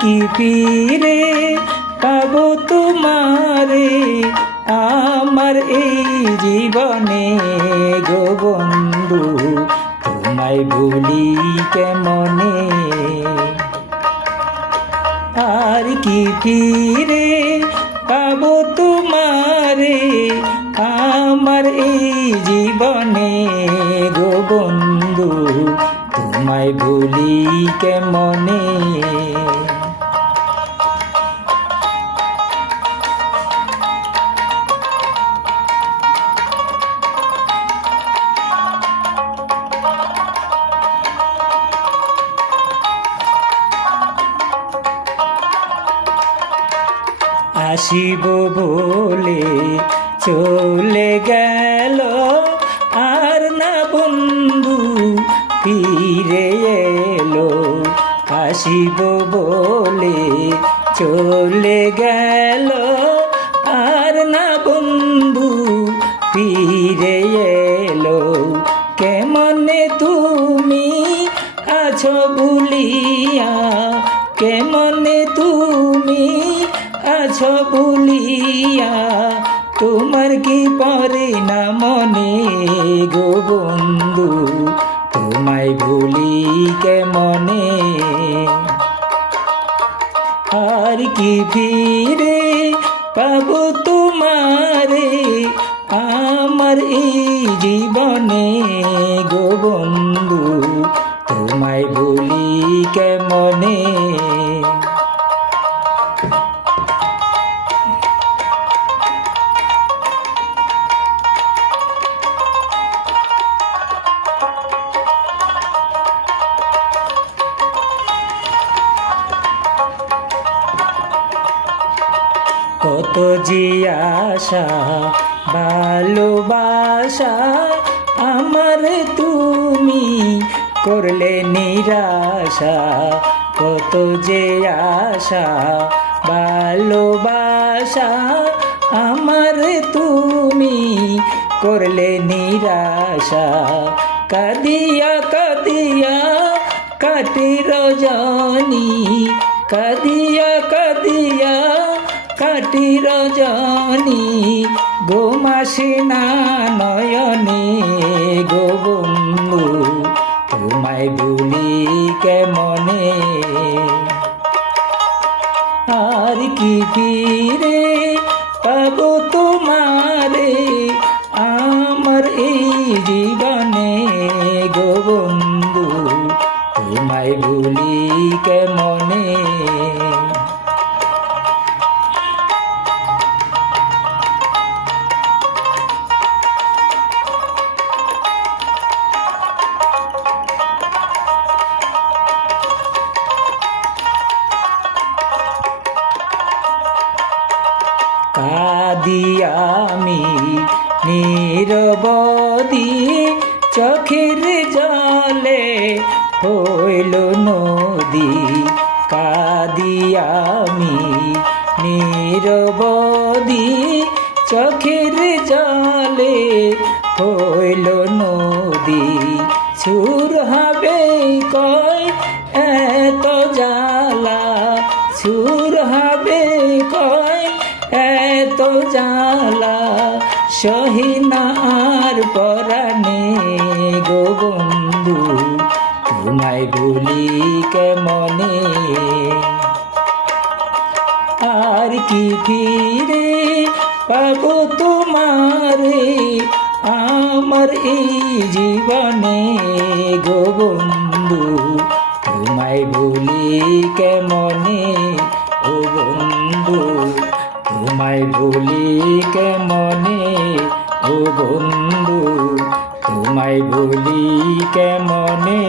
কি ফিরে পাবো তোমারে আমার এই জীবনে গো বন্ধু, তোমায় ভুলি কেমনে। আর কি ফিরে পাবো তোমারে আমার এই জীবনে গো বন্ধু, তোমায় ভুলি কেমনে। আসিব বলে চলে গেল আর না বন্ধু ফিরে এলো। আসিব বলে চলে গেল আর না বন্ধু ফিরে এলো। কেমনে তুমি আছো ভুলিয়া, কেমনে তুমি আছো ভুলিয়া, তোমার কি পরে না মনে গো বন্ধু, তোমায় ভুলি কেমনে। আর কি ফিরে পাবো তোমারে আমার এই জীবনে গো বন্ধু, তোমায় ভুলি কেমনে। কত যে আশা ভালোবাসা আমার তুমি করলে নিরাশা। কত যে আশা ভালোবাসা আমার তুমি করলে নিরাশা। কাঁদিয়া কাঁদিয়া কাটে রজনী, কাঁদিয়া কাঁদিয়া কাটি রজনী, ঘুমাসে না নয়নে গো বন্ধু, তোমায় ভুলি কেমনে। আর কি ফিরে পাবো তোমারে আমার এই জীবনে গো বন্ধু, তোমায় ভুলি কেমনে। কাঁদি আমি নীরবদি চোখের জলে হইল নদী। কাঁদি আমি নীরবদি চোখের জলে হইল নদী। সুর হবে কয় এত জ্বালা, সুর হবে কয় এত জ্বালা, সহিনা আর পরাণে গো বন্ধু, তোমায় ভুলি কেমনে। আর কি ফিরে পাবো তোমারে আমার এই জীবনে গো বন্ধু, তোমায় ভুলি কেমনে ও বন্ধু, তোমায় ভুলি কেমনে ও বন্ধু, তোমায় ভুলি কেমনে।